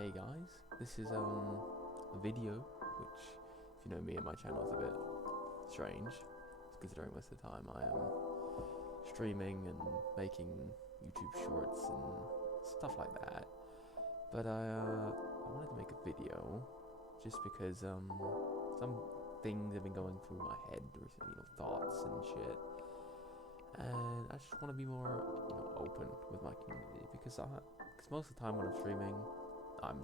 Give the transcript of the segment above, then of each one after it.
Hey guys, this is a video which, if you know me and my channel, is a bit strange, considering most of the time I am streaming and making YouTube shorts and stuff like that. But I wanted to make a video just because some things have been going through my head recently, thoughts and shit, and I just want to be more open with my community because most of the time when I'm streaming, I'm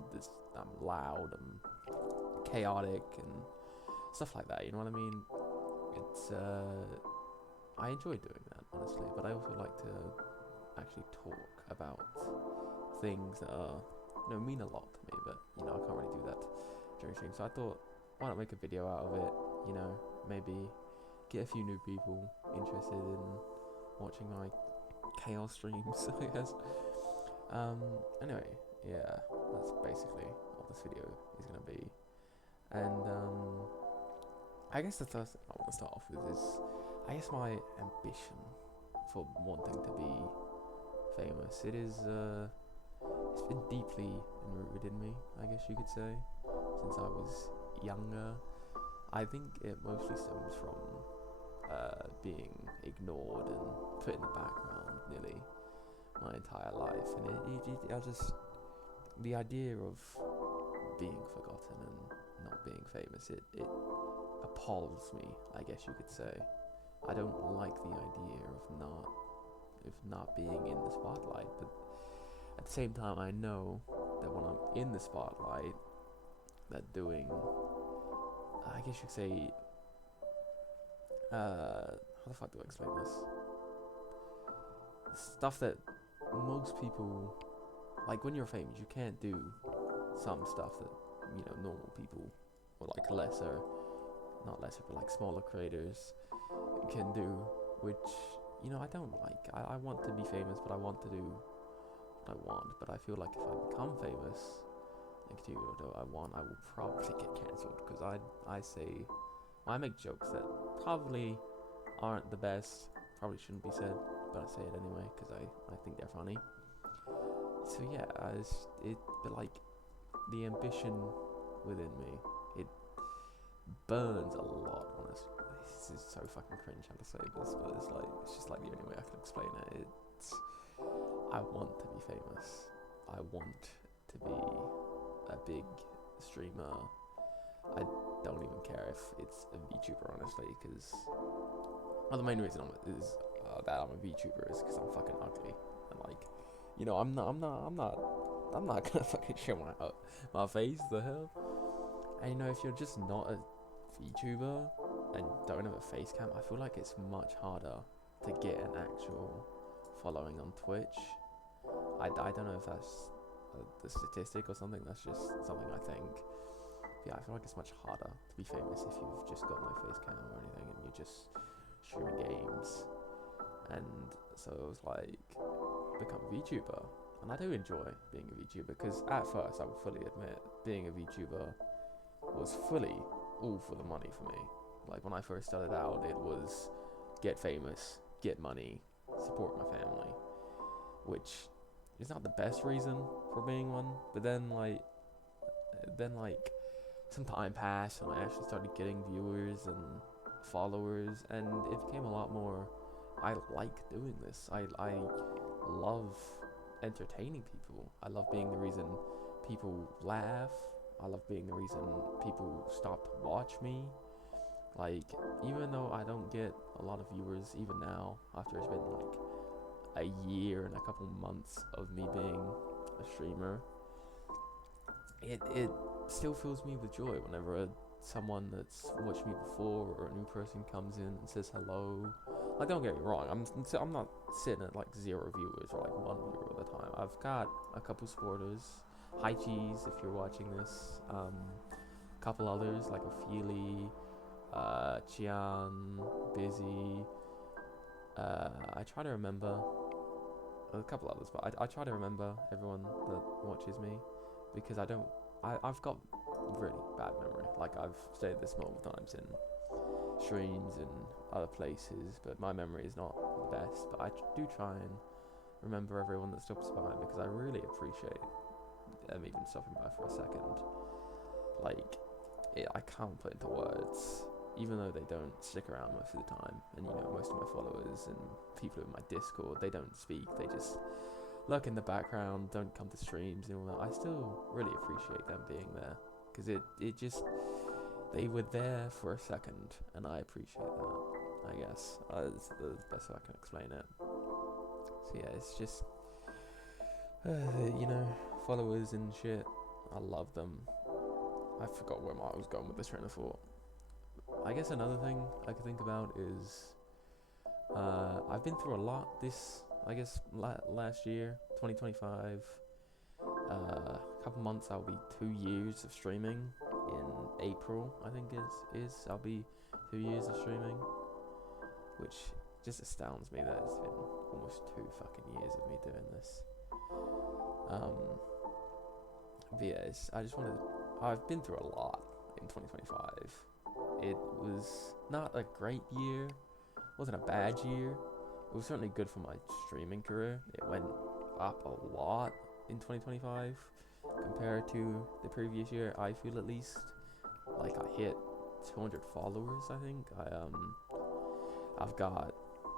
loud, I'm chaotic and stuff like that. You know what I mean? It's I enjoy doing that honestly, but I also like to actually talk about things that mean a lot to me. But I can't really do that during stream. So I thought, why not make a video out of it? Maybe get a few new people interested in watching my chaos streams. I guess. Anyway, yeah, that's basically what this video is gonna be. And I guess the first thing I want to start off with is, I guess, my ambition for wanting to be famous. It's been deeply enrooted in me, I guess you could say, since I was younger. I think it mostly stems from being ignored and put in the background nearly my entire life, and the idea of being forgotten and not being famous, it appalls me, I guess you could say. I don't like the idea of not being in the spotlight, but at the same time I know that when I'm in the spotlight, that doing, I guess you could say, how the fuck do I explain this? Stuff that most people, like when you're famous, you can't do some stuff that normal people, or like not lesser, but like smaller creators can do, which I don't like. I want to be famous, but I want to do what I want. But I feel like if I become famous and continue to do what I want, I will probably get cancelled because I make jokes that probably aren't the best, probably shouldn't be said, but I say it anyway because I think they're funny. So yeah, but like the ambition within me, it burns a lot. Honestly, this is so fucking cringe how to say this, but it's just like the only way I can explain it. I want to be famous. I want to be a big streamer. I don't even care if it's a VTuber, honestly, because the main reason that I'm a VTuber is because I'm fucking ugly and like, I'm not gonna fucking show my face. The hell. And if you're just not a VTuber and don't have a face cam, I feel like it's much harder to get an actual following on Twitch. I don't know if that's the statistic or something. That's just something I think. Yeah, I feel like it's much harder to be famous if you've just got no face cam or anything and you're just streaming games. And so it was like, become a VTuber. And I do enjoy being a VTuber because at first, I will fully admit, being a VTuber was fully all for the money for me. Like when I first started out, it was get famous, get money, support my family, which is not the best reason for being one. But then like some time passed and I actually started getting viewers and followers, and it became a lot more. I like doing this. I love entertaining people. I love being the reason people laugh. I love being the reason people stop to watch me. Like, even though I don't get a lot of viewers even now, after it's been like a year and a couple months of me being a streamer, it still fills me with joy whenever someone that's watched me before or a new person comes in and says hello. Like, don't get me wrong, I'm not sitting at like 0 viewers or like 1 viewer all the time. I've got a couple supporters. Hi Cheese, if you're watching this. A couple others like Ophelia, Chian, Busy. I try to remember a couple others, but I try to remember everyone that watches me because I've got really bad memory. Like, I've stated this multiple times in streams and other places, but my memory is not the best. But I do try and remember everyone that stops by because I really appreciate them even stopping by for a second. Like, I can't put into words, even though they don't stick around most of the time. And, you know, most of my followers and people in my Discord, they don't speak, they just lurk in the background, don't come to streams and all that. I still really appreciate them being there, because it just, they were there for a second, and I appreciate that, I guess. It's the best way I can explain it. So yeah, it's just, you know, followers and shit, I love them. I forgot where I was going with this train of thought. I guess another thing I could think about is, I've been through a lot this, I guess, last year, 2025. A couple months, I'll be 2 years of streaming. In April, I think I'll be 2 years of streaming, which just astounds me that it's been almost 2 fucking years of me doing this. But yeah, I've been through a lot in 2025. It was not a great year, it wasn't a bad year. It was certainly good for my streaming career. It went up a lot in 2025 compared to the previous year, I feel, at least. Like, I hit 200 followers, I think. I've got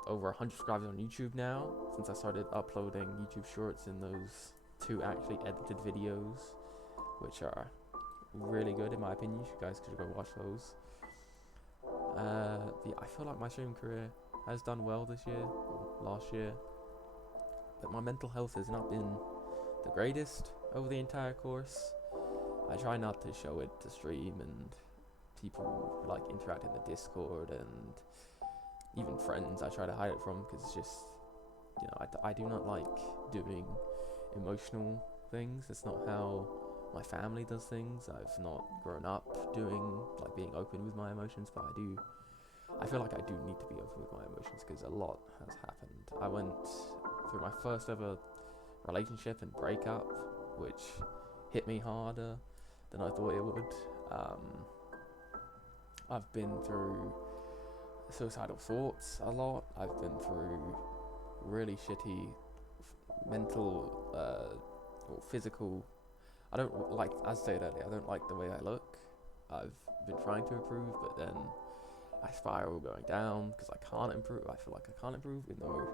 over 100 subscribers on YouTube now, since I started uploading YouTube shorts and those 2 actually edited videos, which are really good in my opinion. You guys could go watch those. Yeah, I feel like my streaming career has done well this year, or last year, but my mental health has not been the greatest over the entire course. I try not to show it to stream, and people like interact in the Discord, and even friends I try to hide it from, because it's just, you know, I do not like doing emotional things. It's not how my family does things. I've not grown up being open with my emotions, but I feel like I do need to be open with my emotions, because a lot has happened. I went through my first ever relationship and breakup, which hit me harder than I thought it would. I've been through suicidal thoughts a lot. I've been through really shitty mental or physical. I don't like, as I said earlier, I don't like the way I look. I've been trying to improve, but then I spiral going down because I can't improve. I feel like I can't improve, even though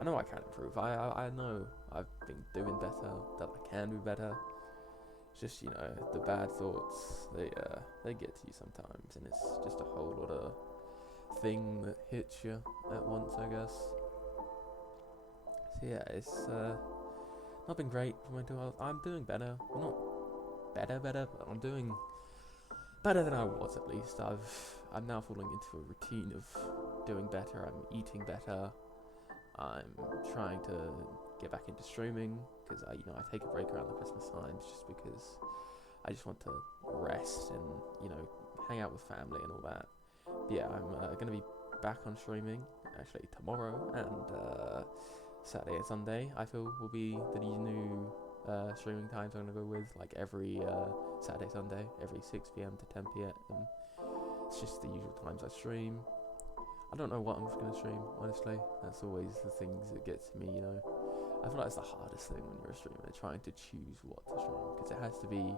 I know I can improve. I know I've been doing better, that I can do better. It's just, you know, the bad thoughts, they get to you sometimes, and it's just a whole lot of thing that hits you at once, I guess. So yeah, it's not been great for mental health. I'm doing better. Well, not better, but I'm doing better than I was, at least. I'm now falling into a routine of doing better. I'm eating better. I'm trying to get back into streaming, because I take a break around the Christmas times just because I just want to rest and, you know, hang out with family and all that. But yeah, I'm gonna be back on streaming actually tomorrow, and Saturday and Sunday I feel will be the new streaming times I'm gonna go with, like every Saturday, Sunday, every 6 p.m. to 10 p.m. It's just the usual times I stream. I don't know what I'm gonna stream, honestly. That's always the things that get to me, you know. I feel like it's the hardest thing when you're a streamer, trying to choose what to stream, because it has to be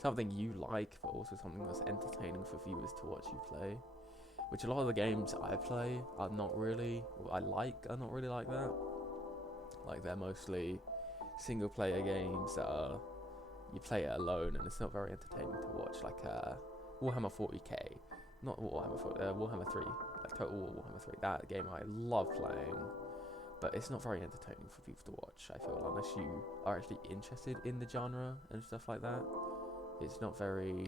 something you like, but also something that's entertaining for viewers to watch you play. Which a lot of the games I play are not really, are not really like that. Like, they're mostly single player games that you play it alone, and it's not very entertaining to watch. Like Warhammer 40k, not Warhammer 40, Warhammer 3, like Total War Warhammer 3. That game I love playing, but it's not very entertaining for people to watch, I feel, unless you are actually interested in the genre and stuff like that. It's not very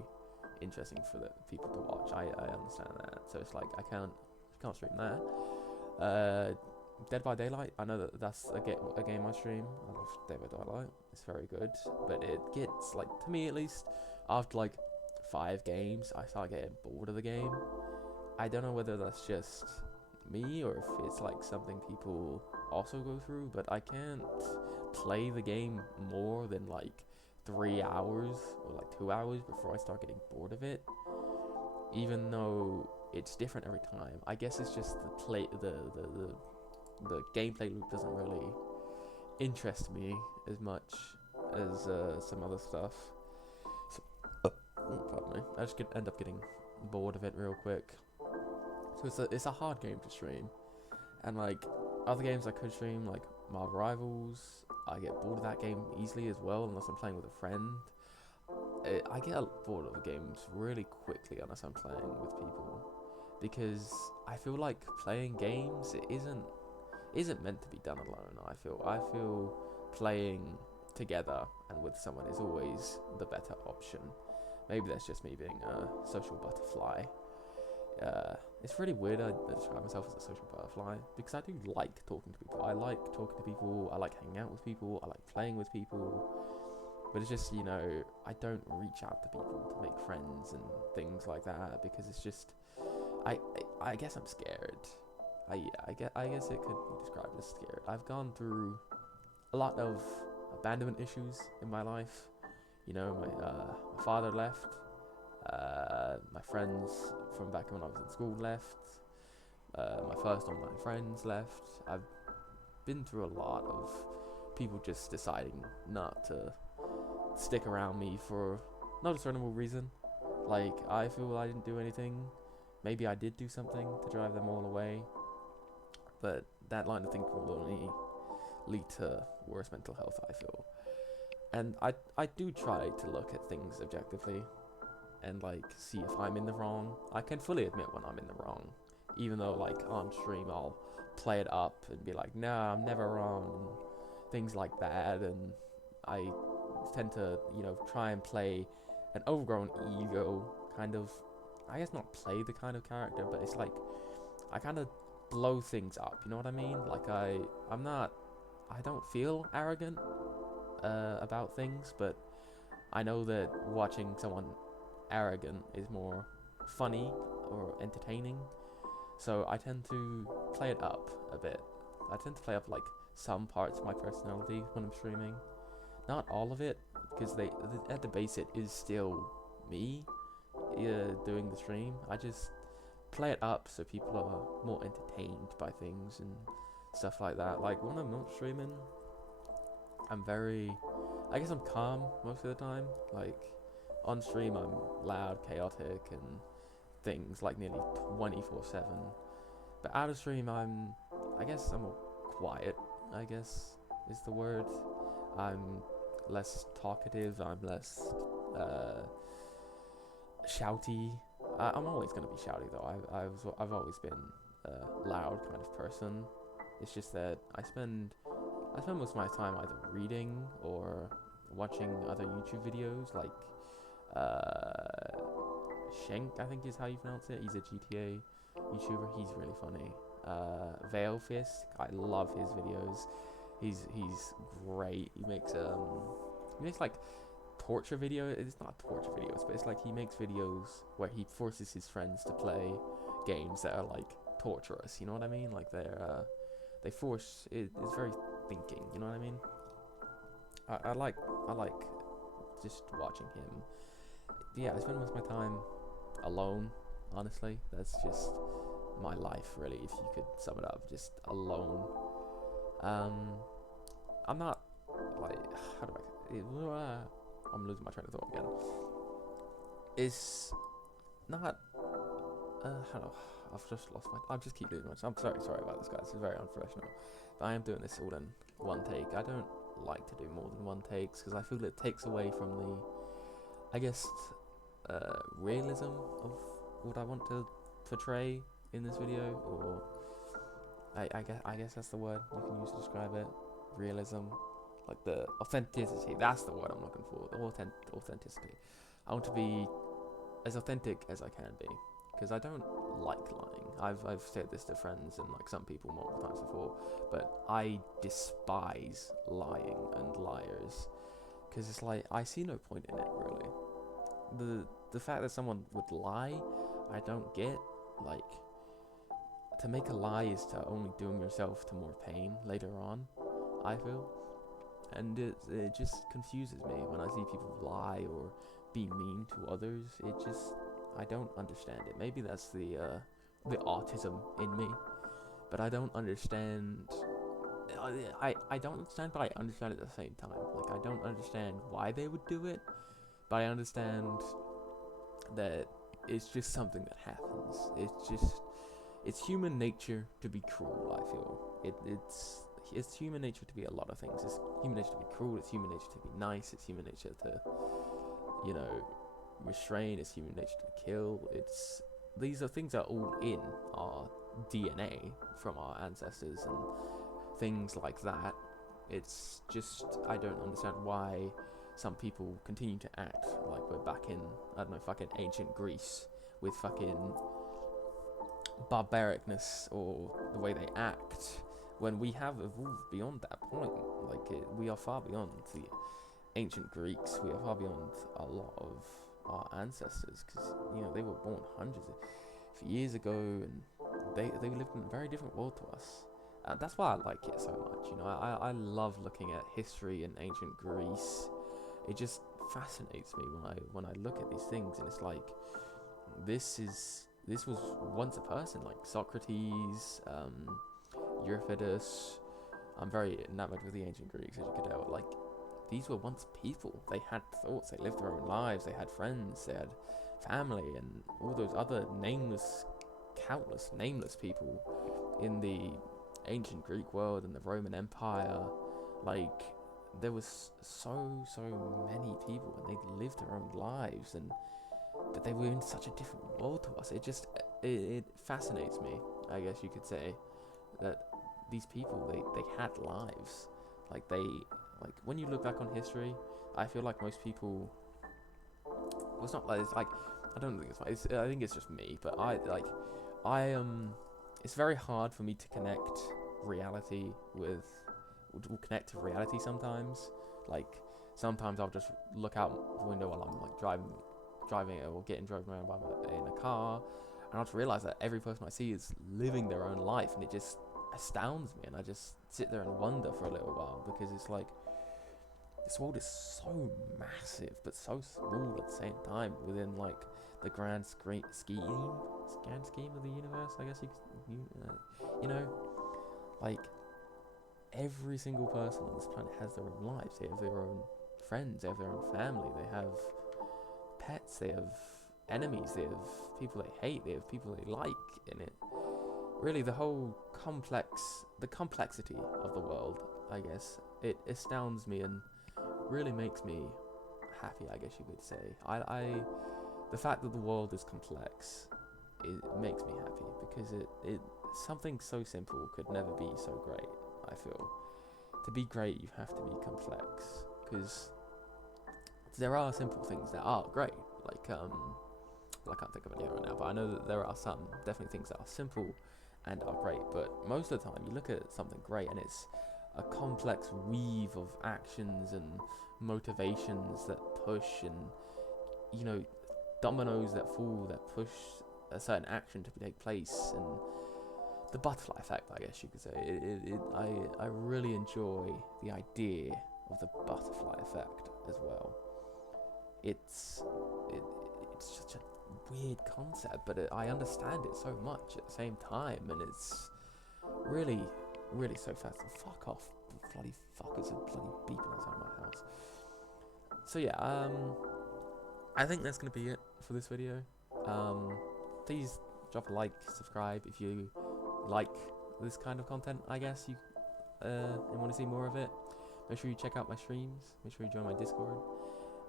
interesting for the people to watch. I understand that. So it's like, I can't stream that. Dead by Daylight, I know that's a game I stream. I love Dead by Daylight. It's very good, but it gets, like, to me at least, after like 5 games, I start getting bored of the game. I don't know whether that's just me or if it's like something people also go through, but I can't play the game more than like 3 hours or like 2 hours before I start getting bored of it, even though it's different every time. I guess it's just the gameplay loop doesn't really interest me as much as some other stuff. So, pardon me. I just end up getting bored of it real quick. So it's a hard game to stream, and like other games I could stream, like Marvel Rivals, I get bored of that game easily as well, unless I'm playing with a friend. I get bored of the games really quickly unless I'm playing with people, because I feel like playing games isn't meant to be done alone. I feel playing together and with someone is always the better option. Maybe that's just me being a social butterfly. It's really weird I describe myself as a social butterfly, because I do like talking to people. I like talking to people, I like hanging out with people, I like playing with people. But it's just, I don't reach out to people to make friends and things like that, because it's just, I guess I'm scared. I guess it could be described as scared. I've gone through a lot of abandonment issues in my life. My father left. My friends from back when I was in school left. My first online friends left. I've been through a lot of people just deciding not to stick around me for no discernible reason. Like, I feel I didn't do anything. Maybe I did do something to drive them all away, but that line of thinking will only lead to worse mental health, I feel. And I do try to look at things objectively and like see if I'm in the wrong. I can fully admit when I'm in the wrong, even though like on stream I'll play it up and be like, nah, I'm never wrong, and things like that. And I tend to, try and play an overgrown ego, kind of, I guess not play the kind of character, but it's like I kind of blow things up, you know what I mean? Like I don't feel arrogant about things, but I know that watching someone arrogant is more funny or entertaining, so I tend to play it up a bit. I tend to play up like some parts of my personality when I'm streaming, not all of it, because at the base it is still me doing the stream. I just play it up so people are more entertained by things and stuff like that. Like when I'm not streaming, I guess I'm calm most of the time. Like on stream I'm loud, chaotic, and things like nearly 24/7. But out of stream I guess I'm more quiet, I guess is the word. I'm less talkative, I'm less shouty. I'm always going to be shouty though. I've always been a loud kind of person. It's just that I spend most of my time either reading or watching other YouTube videos, like Shank, I think is how you pronounce it. He's a GTA YouTuber. He's really funny. Veilfisk, I love his videos. He's great. He makes like torture video. It's not torture videos, but it's like he makes videos where he forces his friends to play games that are like torturous. You know what I mean? Like they force it. It's very thinking. You know what I mean? I like just watching him. Yeah, I spend most of my time alone. Honestly, that's just my life, really. If you could sum it up, just alone. I'm not like how do I'm losing my train of thought again. It's not I've just lost my. I just keep losing my. I'm sorry about this, guys. It's very unprofessional. But I am doing this all in one take. I don't like to do more than one takes because I feel it takes away from the, I guess, realism of what I want to portray in this video, or I guess that's the word you can use to describe it. Realism, like the authenticity. That's the word I'm looking for. The authenticity. I want to be as authentic as I can be, because I don't like lying. I've said this to friends and like some people multiple times before, but I despise lying and liars, because it's like I see no point in it really. The fact that someone would lie, I don't get. Like, to make a lie is to only doom yourself to more pain later on, I feel, and it just confuses me when I see people lie or be mean to others. I don't understand it. Maybe that's the autism in me, but I don't understand I don't understand, but I understand at the same time. Like, I don't understand why they would do it, but I understand that it's just something that happens. It's human nature to be cruel. I feel it's human nature to be a lot of things. It's human nature to be cruel. It's human nature to be nice. It's human nature to, you know, restrain. It's human nature to kill. These are things that are all in our DNA from our ancestors and things like that. It's just, I don't understand why some people continue to act like we're back in, I don't know, fucking ancient Greece with fucking barbaricness or the way they act, when we have evolved beyond that point. Like, we are far beyond the ancient Greeks. We are far beyond a lot of our ancestors, because, you know, they were born hundreds of years ago, and they lived in a very different world to us. That's why I like it so much. You know, I love looking at history in ancient Greece. It just fascinates me when I look at these things, and it's like, this was once a person, like Socrates, Euripides. I'm very enamored with the ancient Greeks, as you could tell. Like, these were once people. They had thoughts. They lived their own lives. They had friends. They had family, and all those other countless nameless people in the ancient Greek world and the Roman Empire. Like, there was so many people, and they lived their own lives, but they were in such a different world to us. It fascinates me, I guess you could say, that these people, they had lives. Like, when you look back on history, I feel like most people, well, it's not like, it's like, I don't think I think it's just me, but it's very hard for me to connect connect to reality sometimes. Like, sometimes I'll just look out the window while I'm like driving or getting driven around in a car, and I'll just realize that every person I see is living their own life, and it just astounds me, and I just sit there and wonder for a little while, because it's like, this world is so massive but so small at the same time, within like the grand scheme of the universe, I guess you know, like, every single person on this planet has their own lives. They have their own friends, they have their own family, they have pets, they have enemies, they have people they hate, they have people they like. And it really, the complexity of the world, I guess, it astounds me and really makes me happy, I guess you could say. The fact that the world is complex, it makes me happy, because it something so simple could never be so great. I feel, to be great, you have to be complex, because there are simple things that are great. Like, I can't think of any right now, but I know that there are definitely things that are simple and are great. But most of the time, you look at something great, and it's a complex weave of actions and motivations that push, and, you know, dominoes that fall, that push a certain action to take place, and the butterfly effect, I guess you could say. I really enjoy the idea of the butterfly effect as well. It's such a weird concept, but I understand it so much at the same time, and it's really so fast. Fuck off, bloody fuckers are bloody beeping outside my house. So yeah, I think that's gonna be it for this video. Please drop a like, subscribe if you like this kind of content, I guess, you want to see more of it. Make sure you check out my streams, make sure you join my Discord.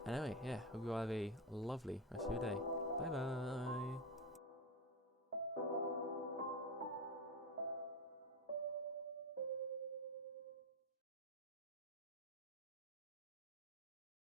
Anyway, yeah, hope you all have a lovely rest of your day. Bye bye.